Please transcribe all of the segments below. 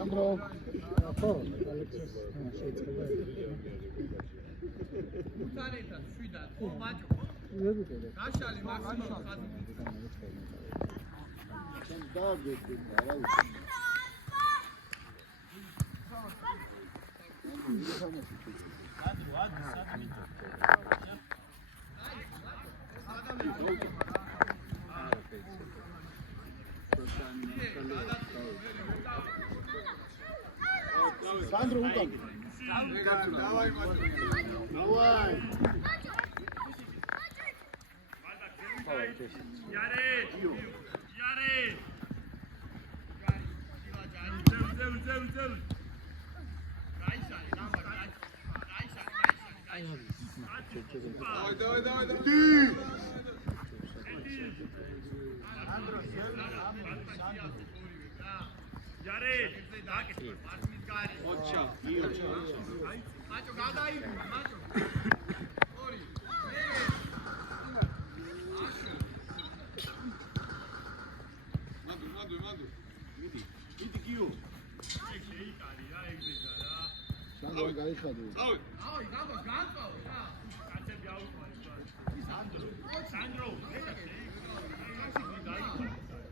სანდრო ხო ალექსის შეიძლება უცანეთად შვიდად ხო მაჭო გაშალი მაქსიმალურად ხაზი დააგეთე რა Sandro, utan. Давай, давай.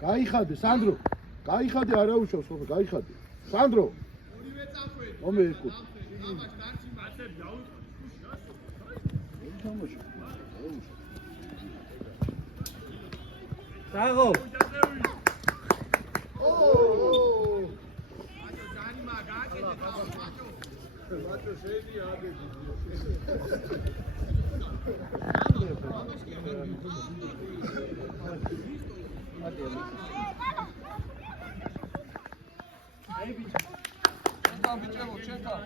გაიხადე სანდრო გაიხადე არა უშავს ხოლმე გაიხადე სანდრო ომე ეკუ დაღო Macho შედი აბედი აი ბიჭო და ბიჭო ჩეკა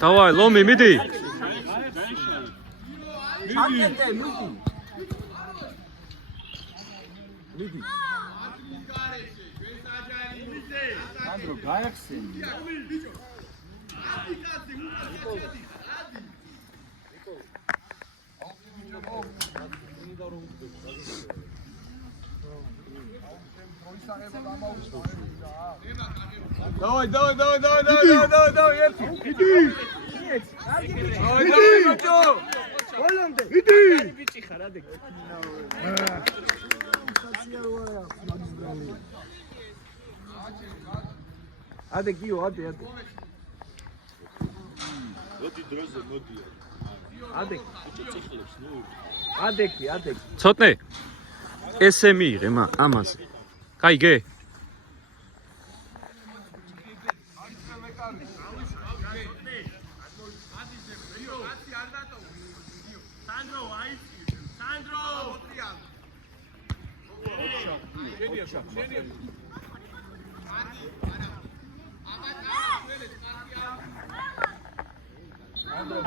Давай, ломи, მიდი. მიდი. ანდრო გაიხსენი. Давай, иди. Иди, Мачо. Иди. Аде гио, аде. მოდი დროზე მოდია აде. ადექი. ცოტნე. ესე მიიღე ამაზე. გაიგე?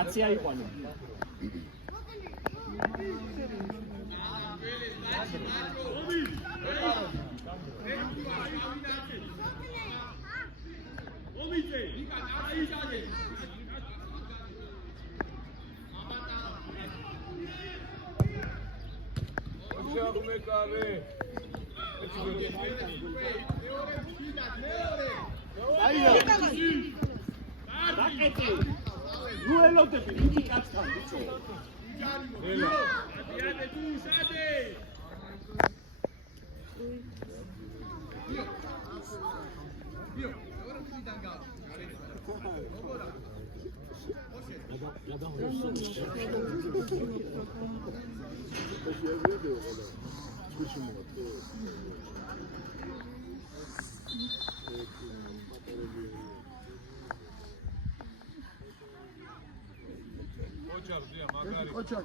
აცი აიყვანო.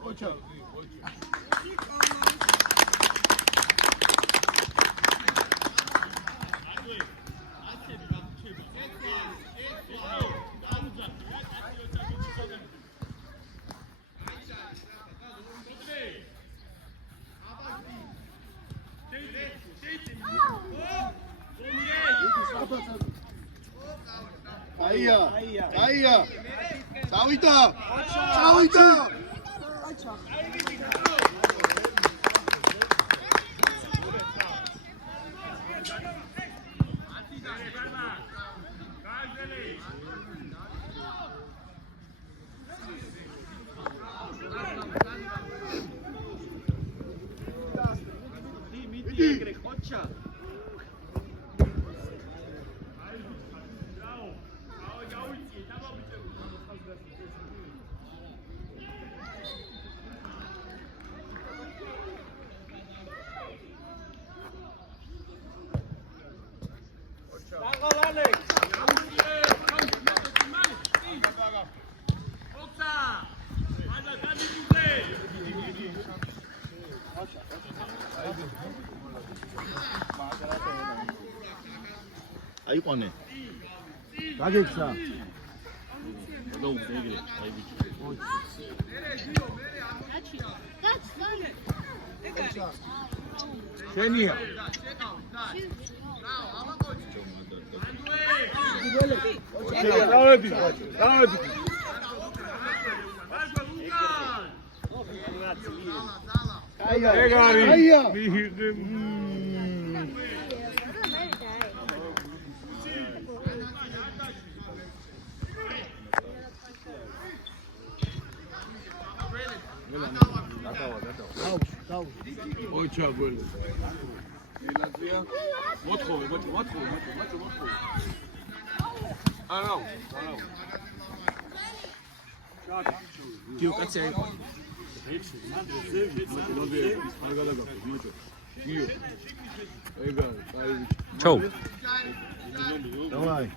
Koçak. Aia. Წავიდა. აიყვანე. გაგექცა. შენია. დავედი. აია. ოჩა გოლ. ელაზია. მოთხოვე. არა. გიო კაცი აიყო. Čau. Давай.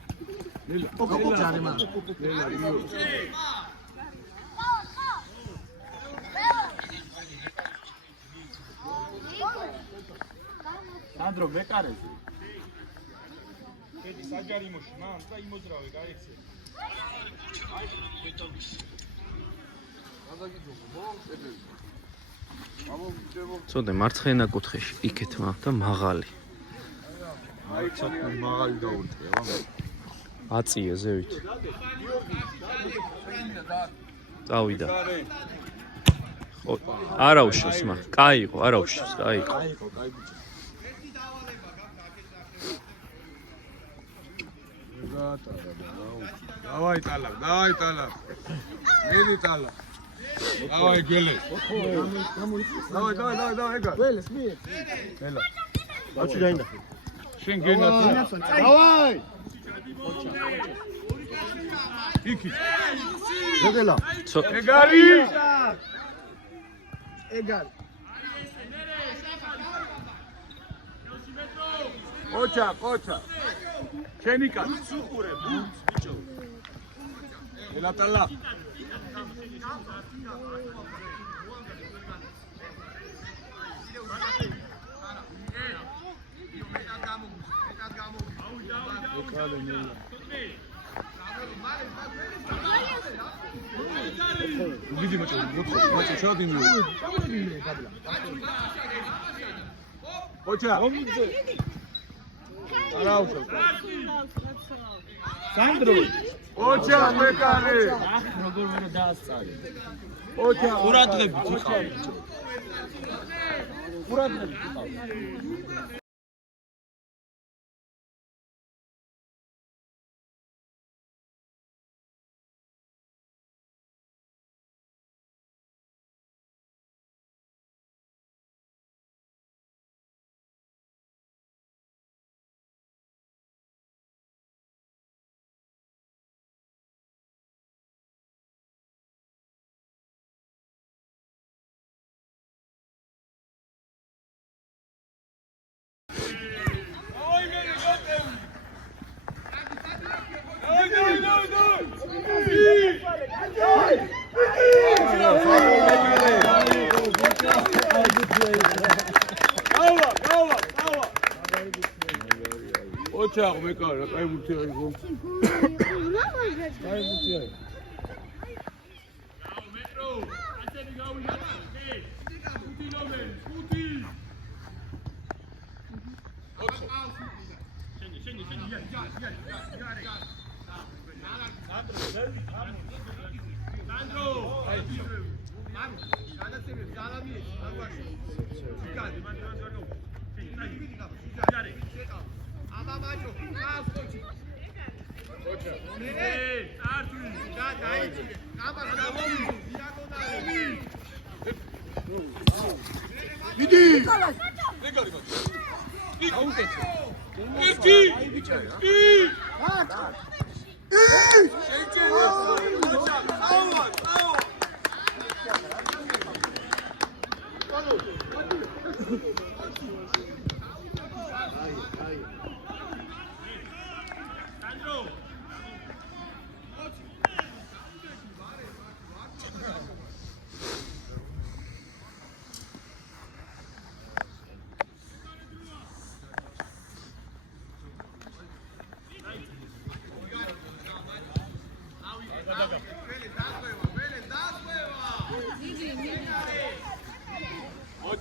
Sandro, bekarezi. Kedi sajarimoshi, man, da imozrave, garekse. წოდე მარცხენა კუთხეში იქეთმა და მაღალი. აი ცოტა მაღალი დაურტყია. აწია ზევით. წავიდა. ხო, არა უშავს მაგ. კაი იყო, არა უშავს, კაი იყო. კაი ბიჭო. Давай талак. Иди талак. Давай геле. Давай, га. Велес, ми. Ела. Бачи даинда. Шен гена. Давай. Ики. Зедела. Егали. Егал. Коჩა. შენიკა. სუყურე, ბიჭო. ელა талак. დიდი მოჭო ჩადინე ოჩა არაუშო სანდრო ოჩა მეკარე როგორ უნდა დაასწარი ოჩა ყურადღებით იყავ ყურადღებით იყავ ოჩა მეკარე კაი ბუთია იყო კაი ბუთია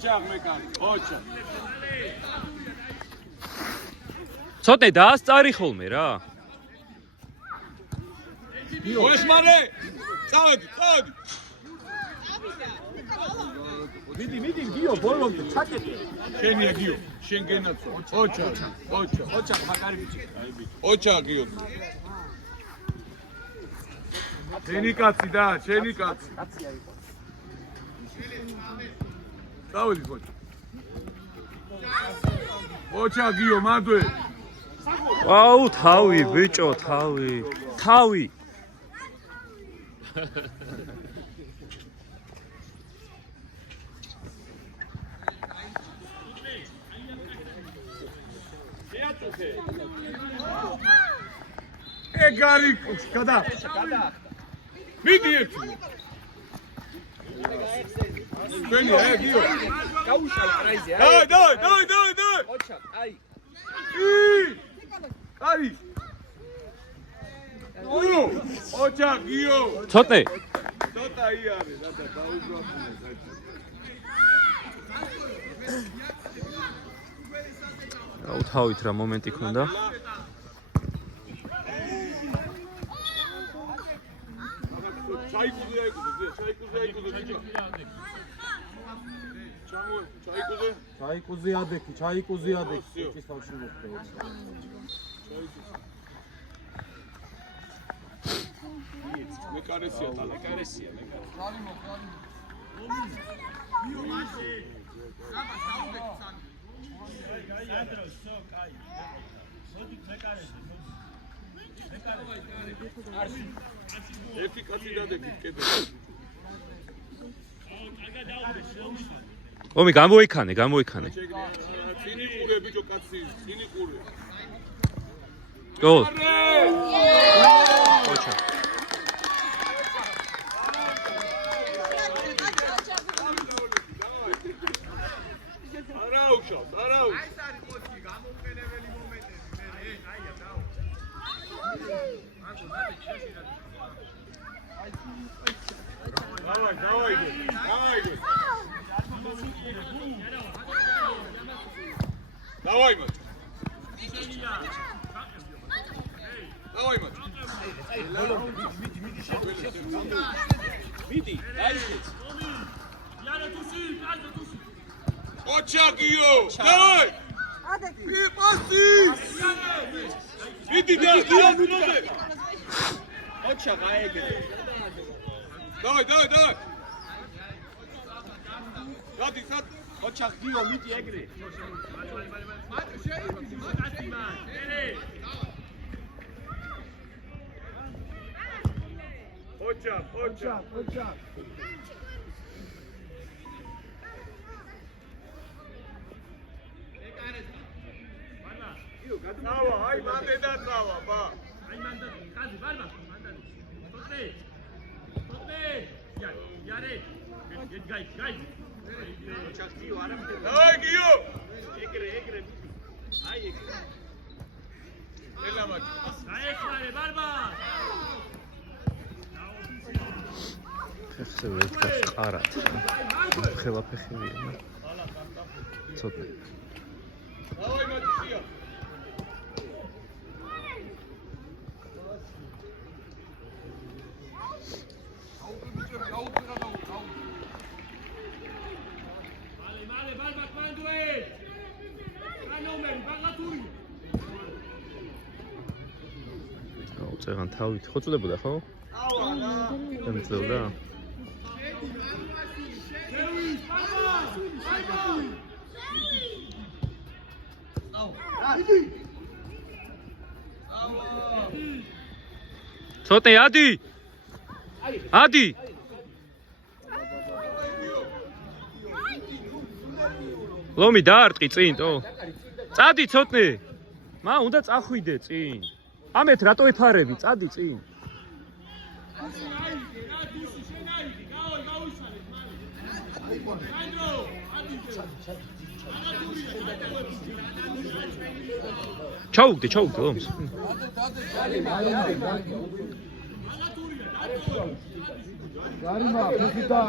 ოჩა მეკარე ოჩა ცოტნე დაასწარი ხოლმე რა ოესმარე წავედი მიდი გიო ბოლომდე ჩაკეტე შენია გიო შენ გენაცო ოჩა ხაკარი ბიჭი ოჩა გიო შენი კაცი და შენი კაცი წავედი ოჩა ოჩა გიო მანდვე აუ თავი ბიჭო თავი ეგარი გადა მიდი ერთი შენია გიო გაუშალ პრაიზი დაი ოჩა აი აი ოჩა გიო ცოტნე ცოტა იარე და დაუგრაფუნე აუ თავით რა მომენტი ქონდა ჩაიკუზე ადექი ის თავში მოხდა მეკარესია ერთი კაცი დადებით კიდე ომი გამოიქანე ცინიკურე ბიჭო კაცი ცინიკურე გოლ ოჩა არაუშავს დავაი დავაი მაჩო. დავაი მაჩო. მიდი, დაიწყეთ. ოჩაგიო, დავაი. პასი. მიდი და დიაგნოზე. ოჩა გაეგე. დავაი. გადი, სად? ოჩა გიო მიდი ეგრე. ოჩა. დავა, აი მანდე და დავა, ბა. აი მანდ კაზი ვარმა მანდ ტოტე იარე გაი ოჩა გიო არა მიდი. დავაი გიო. ეგრე. აი ეგრე. ელა მაჩო. დაეხმარე ვარმა ფეხზე ვერ გახარათ. ხელა ფეხებია. ცოტა. დავაი მაჩო შია. მალე ვარმა კვანდუე კანომერი ბაღათური წეგან თავით ხო წუდებოდა ხო? ემწევდა. ცოტე ადი ლომი დაარტყი წინ თო წადი ცოტნე მა უნდა წახვიდე წინ ამეთ რატო ეთარები წადი წინ ჩაუგდე ლომს გარიმა ფიქიდა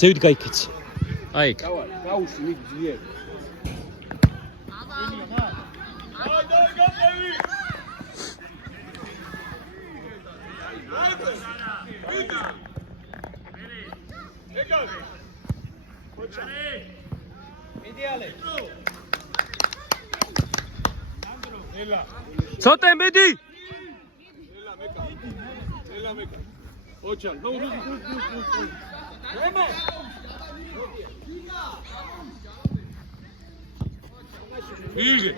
ზევით გაიქეცი აი გაუში მიდი ძლიერ ცოტე მიდი ელა მეკა. ოჩა, ნუ. იგე.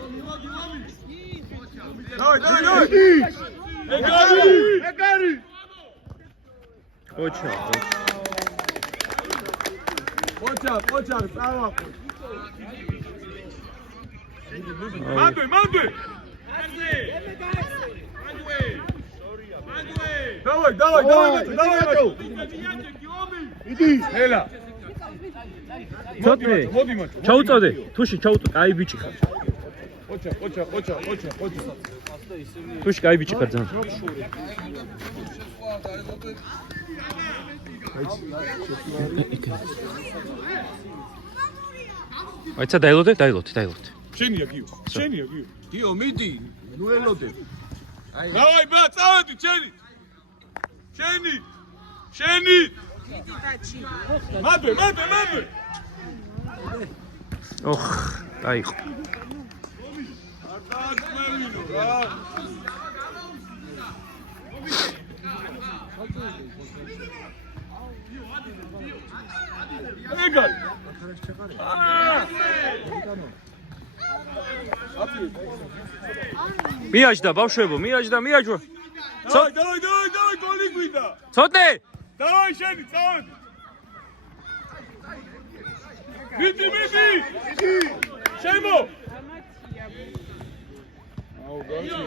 დავაი. ეგარი. ოჩა წავა. მანდე. დავაი. იდი, ელა. ცოტნე მოდი მაჩო. ჩაუწოდე თუში ჩაუწოდე აი ბიჭი ხარ ოჩა. თუში აი ბიჭი ხარ ძალიან აიცა დაილოდე შენია გიო. გიო მიდი ნუ ელოდე დავაი ბა, წავედი შენი. მანდე. ოხ დაიყო არ დააწყმევინო რა. ეგარი. მიაჯდა ბავშვებო მიაჯდა დავაი, გოლი გვიდა. ცოტნე დავაი შენი, წავედი. მიდი. შემო. აუ გაჩი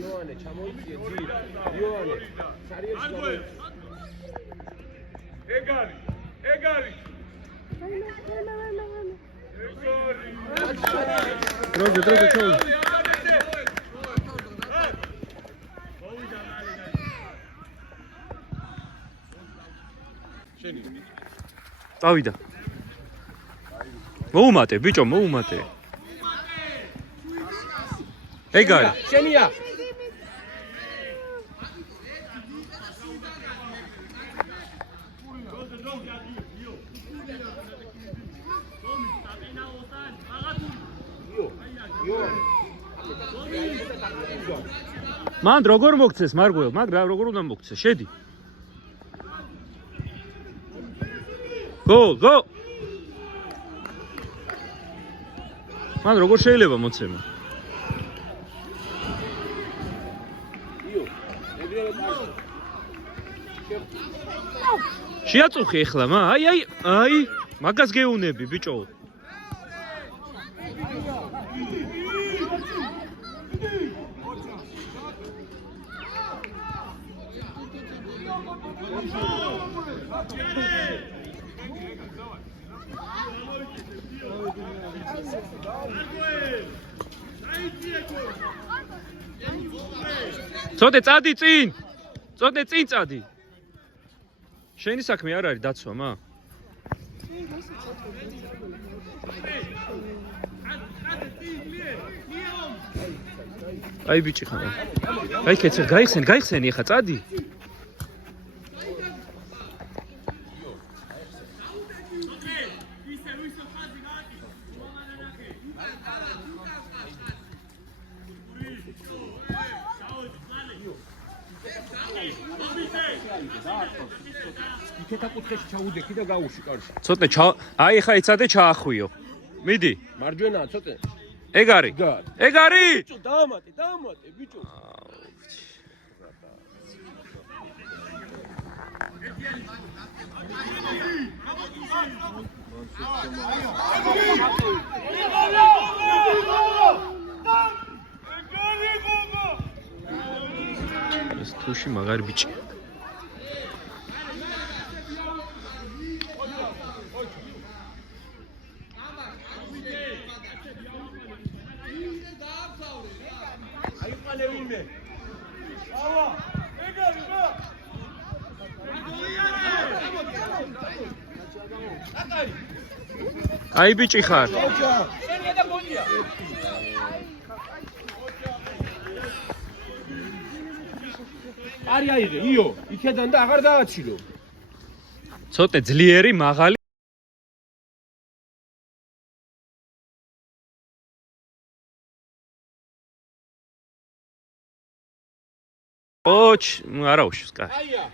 იოანე ჩამოიწიე ძი იოანე სარიელში ეგარი დროზე ჩაუ წავიდა მოუმატე ბიჭო მოუმატე ეგ არის შენია მან როგორ მოგცეს მარგველს მაგრამ როგორ უნდა მოგცეს შედი გო მან როგორ შეიძლება მოცემა შეაწუხი ეხლა მა აი მაგას გეუნები ბიჭო ცოტე წადი წინ წადი შენი საქმე არ არის დაცვა მა აი ბიჭი ხარ აი კეცე გაიხსენი ხა წადი იქეთა კუთხეში ჩაუდექი და გაუში კარში ცოტნე აი ხა იცადე ჩაახვიო მიდი მარჯვენა ცოტე ეგ არის ბიჭო დაამატე ბიჭო ეს თუში მაგარი ბიჭი აი ბიჭი ხარ არი აიღე იო იქედან და აღარ დააჩილო ცოტე ძლიერი მაღალი ოჩ არა უშვის კარ აია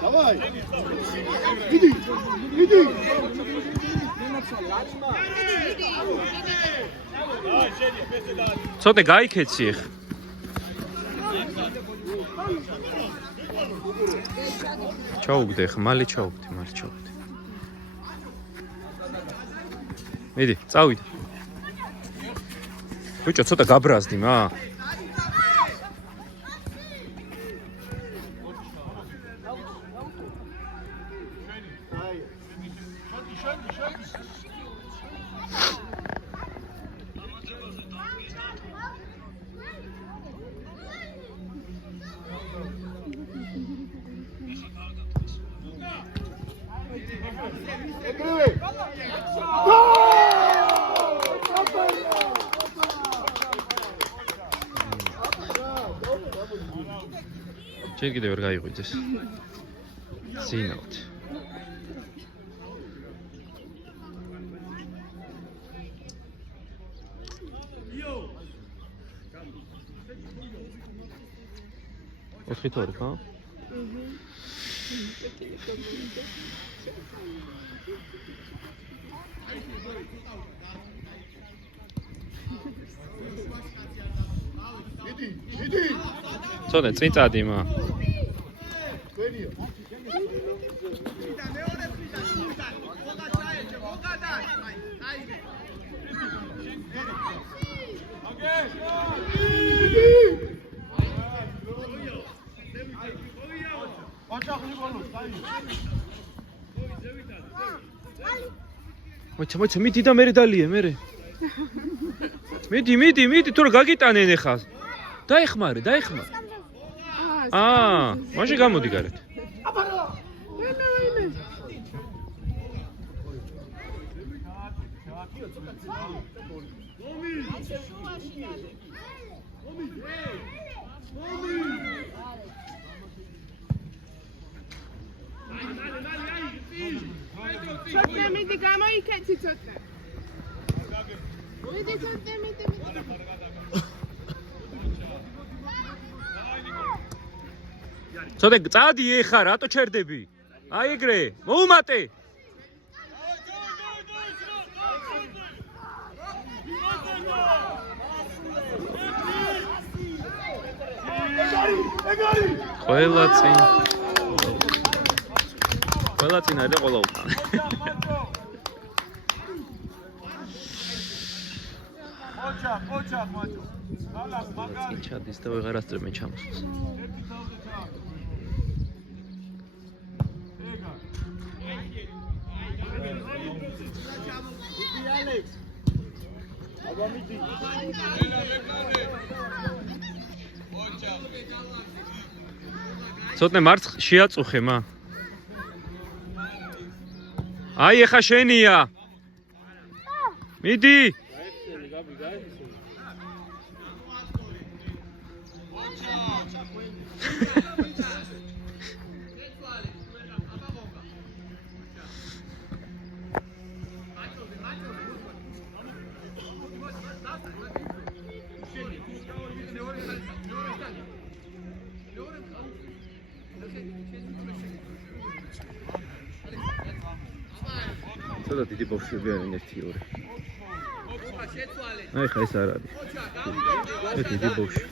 Давай. იდი ცოტე გაიქეცი ხ ჩაუგდე ხ მალე ჩაუგდე მიდი წავიდე ბიჭო ცოტა გაბრაზდი მა ჯერ კიდევ ვერ გაიღვიძეს. ზინავთ. ოთხი თორი, ხო? ცოტა წინ წადი მა. მოიცა მიდი და მერე დალიე მერე. მიდი თორე გაგიტანენ ეხა. დაიხმარე. მაშინ გამოდი გარეთ. ცოტა მიდი გამოიქეცი ცოტა. მიდი ცოტა მიდი. ცოტა წადი ეხა რატო ჩერდები? აი ეგრე, მოუმატე. ყველა წინა და ყველა უკან. ოჩა მაჩო. წინ ჩადის და ვეღარასწრებ მე ჩამოსვლის. ცოტნე მარცხ შეაწუხე მა. აი ეხა შენია. მიდი. ცოტა დიდი ბოქსები არიან 1-2. აი ხა ეს არ არის. ეს დიდი ბოქსი.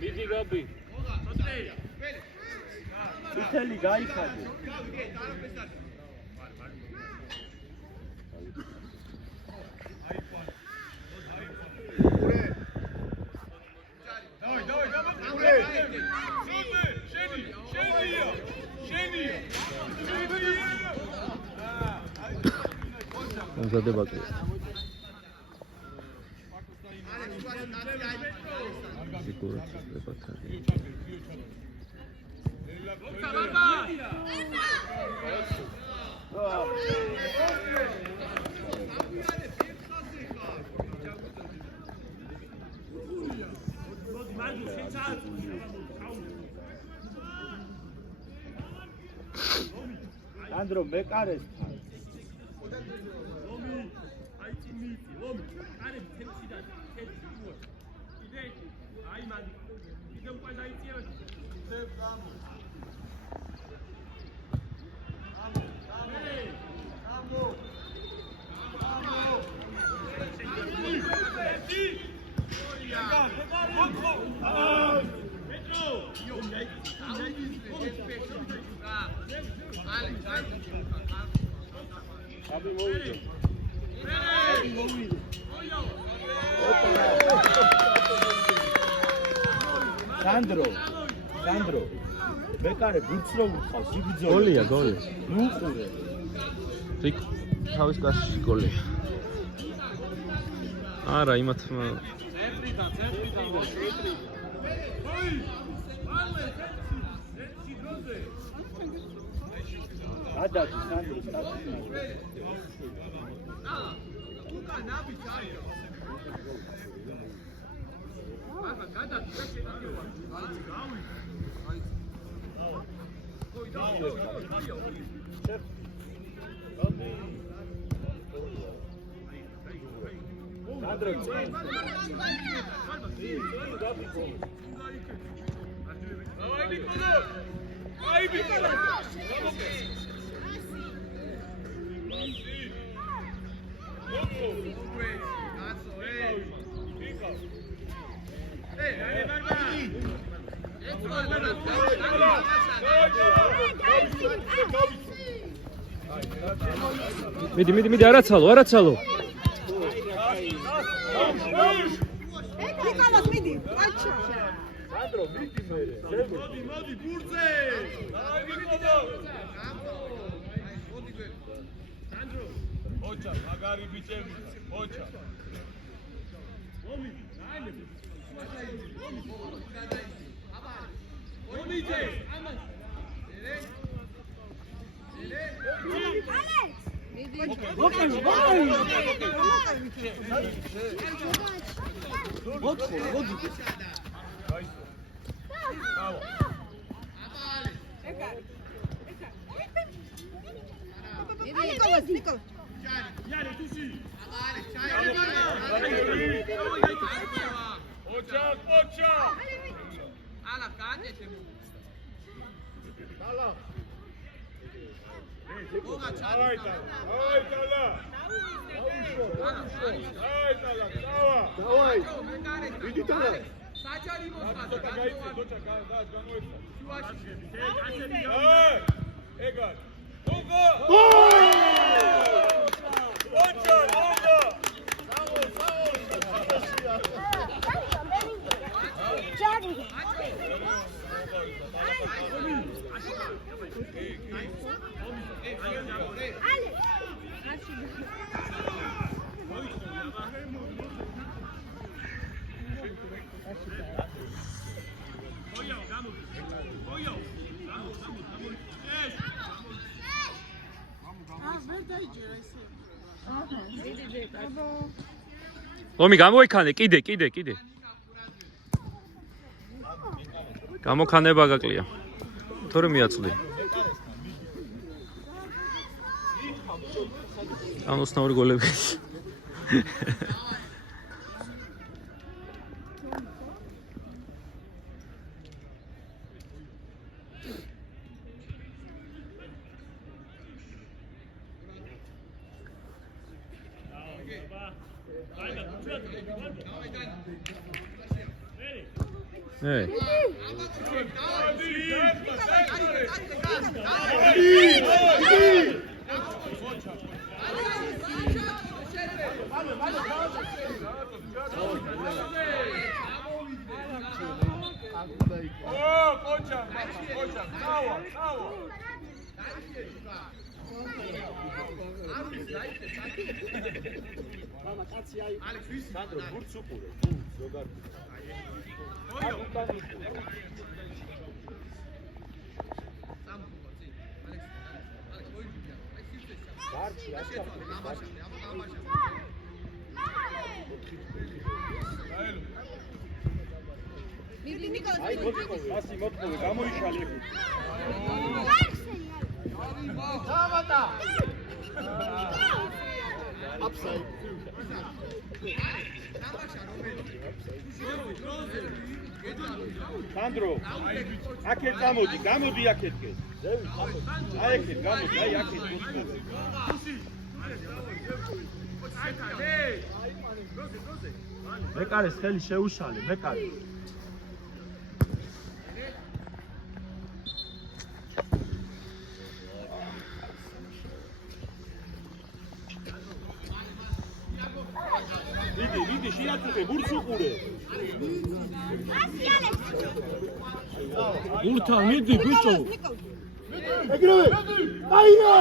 მიდი გაბი. ითელი გაიხადე. ამზადება კი. სიგურად ლებათარი. ანდრო მეკარეს Abi, სანდრო ბეკარე გურც რო უთხავს იბრძოლე გოლია გოლი ნუ უყურე რიკ თავის გასში გოლია არა იმათმა გადადი სანდრო მიდი არაცალო ნიკოლას მიდი აჩა სანდრო მიდი მე მოდი ბურთზე სანდრო ოჩა მაგარი ბიჭები ოჩა მომიდი დაინები მომიდი ამას ლომი გამოიქანე კიდე გამოქანება გაკლია თორე მიაწვდი ამოსნაური გოლები სანდრო აქეთ გამოდი აქეთკენ აი აქეთ გამოდი აი აქეთ მეკარეს ხელი შეუშალე მეკარე წადი შეაწუხე ბურთს უყურე ბურთა მიდი ბიჭო ეგრევე აია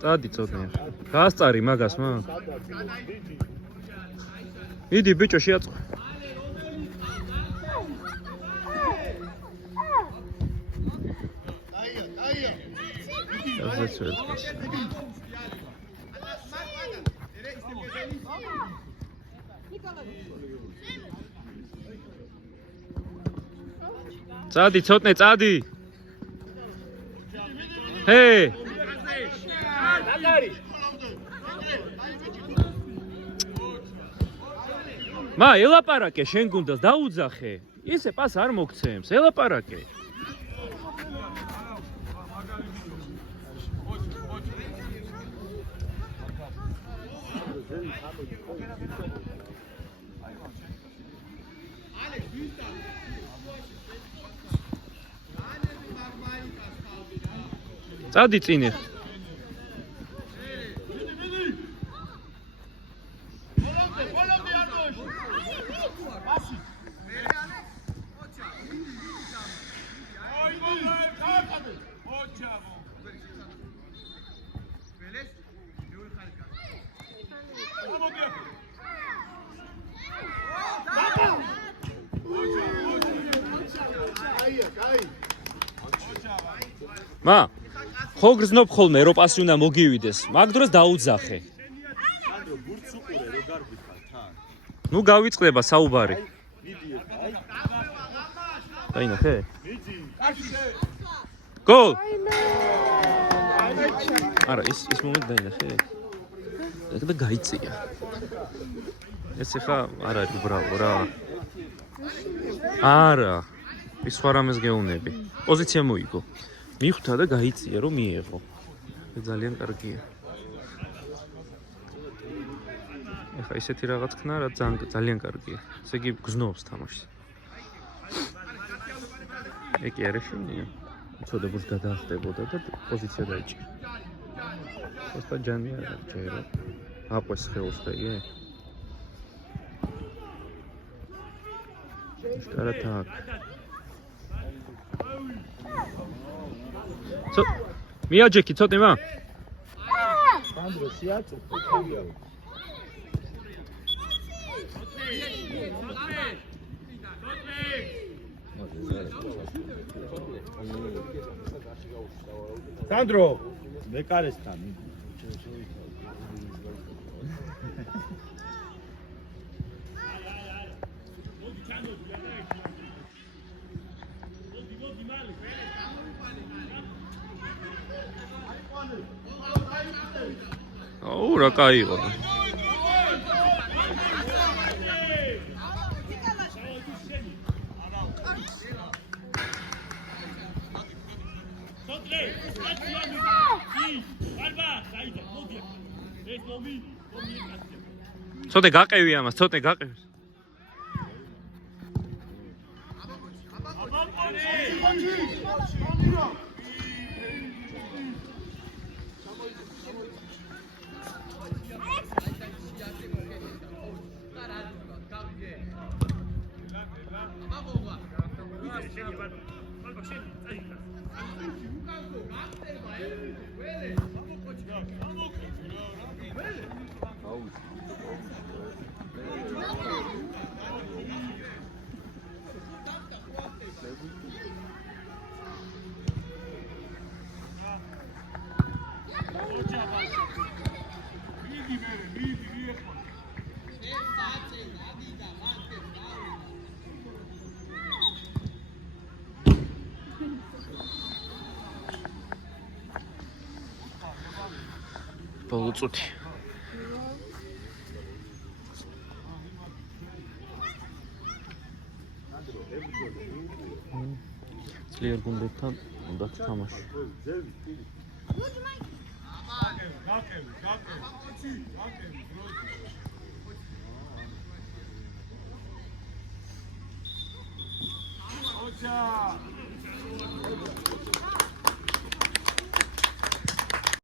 წადი წოდნე გასწარი მაგას მა მიდი ბიჭო შეაწყვე წადი ცოტნე წადი ჰე მა ელაპარაკე შენ გუნდას დაუძახე ისე პას არ მოგცემს ელაპარაკე წადი წინე მა ხო გრძნობ ხოლმე რო პასი უნდა მოგივიდეს მაგ დროს დაუძახე ნუ გავიწყდება საუბარი დაინახე გოლ არა ის მომენტ დაინახე ეგ და გაიწია ეს ხა არ არის უბრალო რა არა ის სხვა რამეს გეუნები პოზიცია მოიგო მიხვდა და გაიწია რომ მიიღო ეს ძალიან კარგია ეხა ისეთი რაღაც ქნა რა ძალიან კარგია ესე იგი გზნობს თამაშს ეკი არის შენია ცოტა ბურთს გადაახტებოდა და პოზიცია დაიჭირა просто ჯანი არა ჯერო აყვეს ხელს და იგე Stara tak. Co? Mijadzieki, co ty ma? Sandro, siacu, pokoju. Sandro, bekare stan. Ura caído. Co te gaqevi amas, co te gaqevi? ბოლო წუთი. ძლიერ გუნდებთან უნდა თამაში. ოჩა